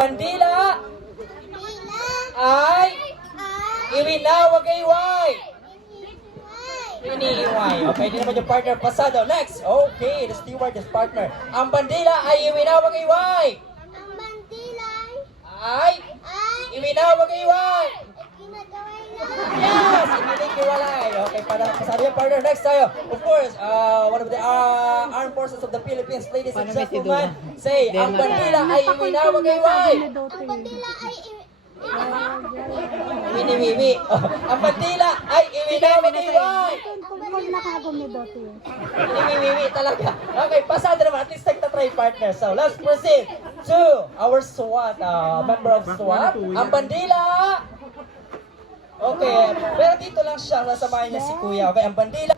Bandila ay iwinawag ay Y. Iniiway. Okay, di naman yung partner pasado. Next. Okay, the steward is partner. Ang bandila ay iwinawag ay Y. Ay iwinawag ay. Yes! Iniligwalay. Okay, para pasado yung partner. Next tayo. Of course, uh, one of the uh, armed forces of the Philippines, ladies and gentlemen, say, ang bandila ay iwinawag ay Y. Winiwiwi. Oh, ang bandila ay iwinawag ay Y. Kung nakagom ni Doti. Winiwiwi talaga. Okay, pasado naman. At least nagtatry partner. So, let's proceed to our SWAT, uh, member of SWAT. Ang bandila Okay, pero dito lang siya, sasamahin niya si Kuya. Okay, ang bandila.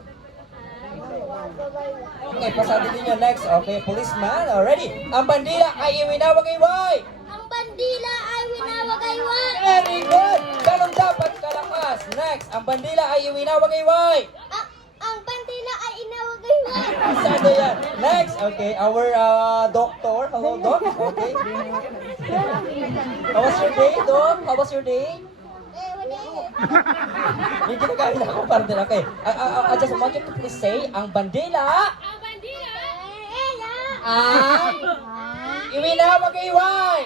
Okay, pasado din yun. Next, okay, policeman. Already. Ang bandila ay iwinawag ay Y. Ang bandila ay winawagaywan. Very good! Ganun dapat kalakas. Next, ang bandila ay iwinawag ay Y. Ang, ang bandila ay inawagaywan. Pasado yan. Next, okay, our uh, doctor. Hello, doc. Okay. How was your day, doc? How was your day? Eh, eh. May ginagawa na ako para din. Okay. I, I, I just want you to please say, ang bandila Ang bandila ay ay iwinawag ay Y.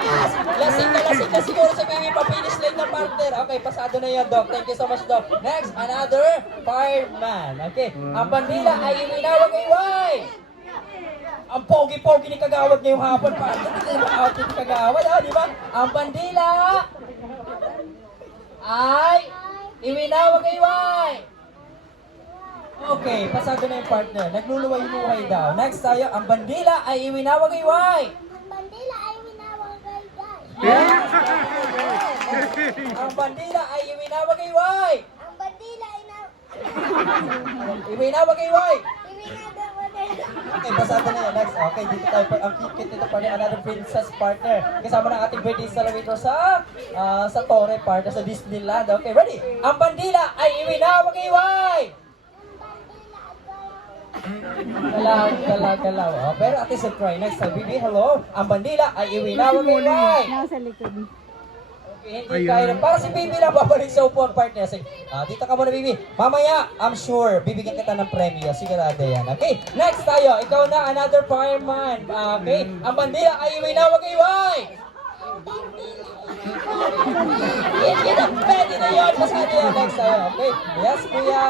Yes! Lasing na lasing na siguro sa baby pa-finish line na partner. Okay, pasado na yan, Doc. Thank you so much, Doc. Next, another fireman. Okay, ang bandila ay iwinawag ay Y. Ang pogi-pogi ni Kagawad ngayong hapon pa. Ito yung outfit ni Kagawad, ah, di ba? Ang bandila ay iwinawag ay Y. Okay, pasado na yung partner. Nagluluway-luway daw. Next tayo, ang bandila ay iwinawag ay Y. Ang bandila ay winawagaywan. Ang bandila ay iwinawag ay Y. Ang bandila ay na... Iwinawag ay Y. Okay, pasado na yan. Next, okay, dito tayo. pa- Ang cute nito pa rin, another princess partner. Kasama ng ating birthday celebrator sa ah, sa Torre partner sa Disneyland. Okay, ready? Ang bandila ay iwinawag ay Y. Galaw, galaw, galaw. Oh, pero at least try. Next baby, hello. Ang bandila ay iwinawag ay Y. Nasa likod. Hindi kaya na. Para si baby lang babalik sa upuan partner. Sige, ah, dito ka muna baby. Mamaya, I'm sure, bibigyan kita ng premyo. Sigurado yan. Okay, next tayo. Ikaw na, another fireman. Ah, okay, ang bandila ay iwinawag ay Y. Hindi na, pwede na yun. Pasado yan. Next tayo. Okay, yes, Kuya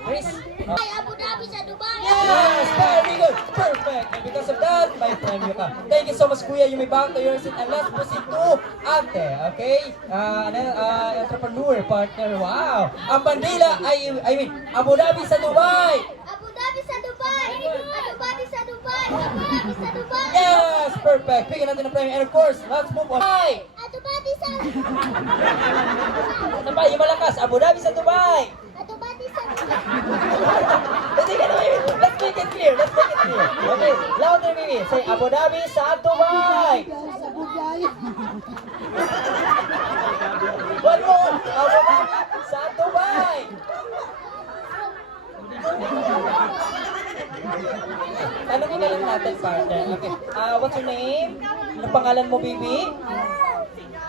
Chris. Ay, Abu Dhabi sa Dubai. Yes! Very good! Perfect! And because of that, may premyo ka. Thank you so much, Kuya. You may back to your seat and let's proceed to Ate, okay? Uh, uh, entrepreneur, partner. Wow! Ang bandila ay, I mean, Abu Dhabi sa Dubai! Abu Dhabi sa Dubai. Abu Dhabi sa Dubai. Abu Dhabi sa Dubai. Yes! Perfect! Bigyan natin ng premyo. And of course, let's move on. Hi! Abu Dhabi sa pa? Yung malakas. Abu Dhabi sa Dubai! Abu Dhabi sa Dubai. Hindi ka. Let's make it clear. Let's make it clear. Okay, louder, baby. Say, Abu Dhabi sa Dubai! One more! Abu Dhabi sa Dubai! Tanongin na lang natin, partner. Okay. Ah, what's your name? Anong pangalan mo, baby?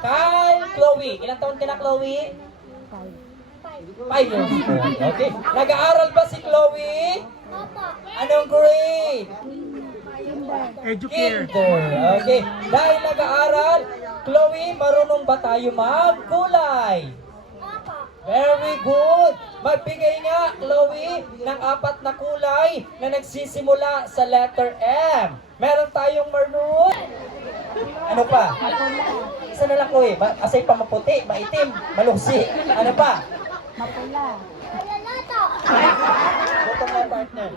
Kyle Chloe. Ilang taon ka na, Chloe? Five years old. Okay. Nag-aaral ba si Chloe? Anong grade? Kinder. Kinder. Okay. Dahil nag-aaral, Chloe, marunong ba tayo magkulay? Very good! Magbigay nga, Chloe, ng apat na kulay na nagsisimula sa letter M. Meron tayong maroon. Ano pa? Isa na lang, Chloe. Ma- Asay pa maputi, maitim, malusi. Ano pa? Mapula. Gutom na partner.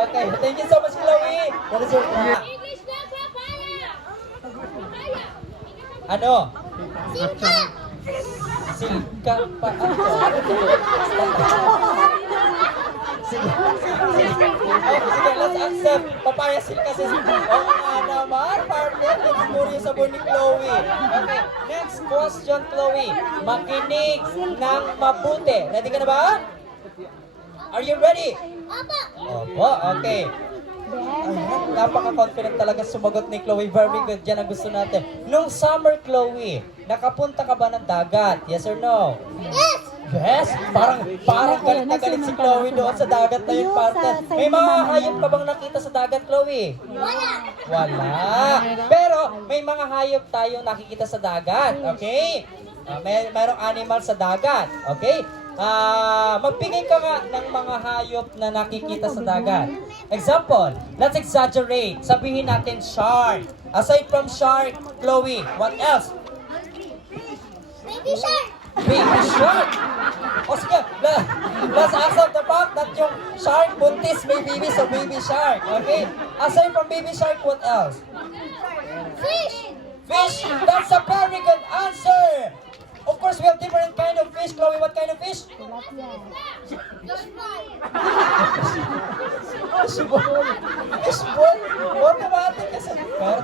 Okay, thank you so much, Chloe. That is your English na papaya. Papaya. Ano? Singka. Singka pa ako. Sige. Let's accept. Papaya silka sa Oo nga naman, partner. Nagsiguro yung sabon ni Chloe. Okay, next question, Chloe. Makinig ng mabuti. Ready ka na ba? Are you ready? Opo. Opo, okay. Ayan, napaka-confident talaga sumagot ni Chloe. Very good. Yan ang gusto natin. Nung summer, Chloe, nakapunta ka ba ng dagat? Yes or no? Yes! Yes! Parang, parang galit na galit si Chloe doon sa dagat na yun, partner. May mga hayop ka bang nakita sa dagat, Chloe? Wala! Wala. Pero may mga hayop tayong nakikita sa dagat. Okay? Ah, may merong animal sa dagat. Okay? Ah, magbigay ka nga ng mga hayop na nakikita sa dagat. Example, let's exaggerate. Sabihin natin shark. Aside from shark, Chloe, what else? Baby shark! Baby shark! O sige, la- let's accept the fact that yung shark buntis may baby, so baby shark. Okay? Aside from baby shark, what else? Fish! Fish! That's a very good answer! Of course, we have different kind of fish. Chloe, what kind of fish? Tilapia. Fish fry! Fishball. Fishball? Automatic kasi. Pero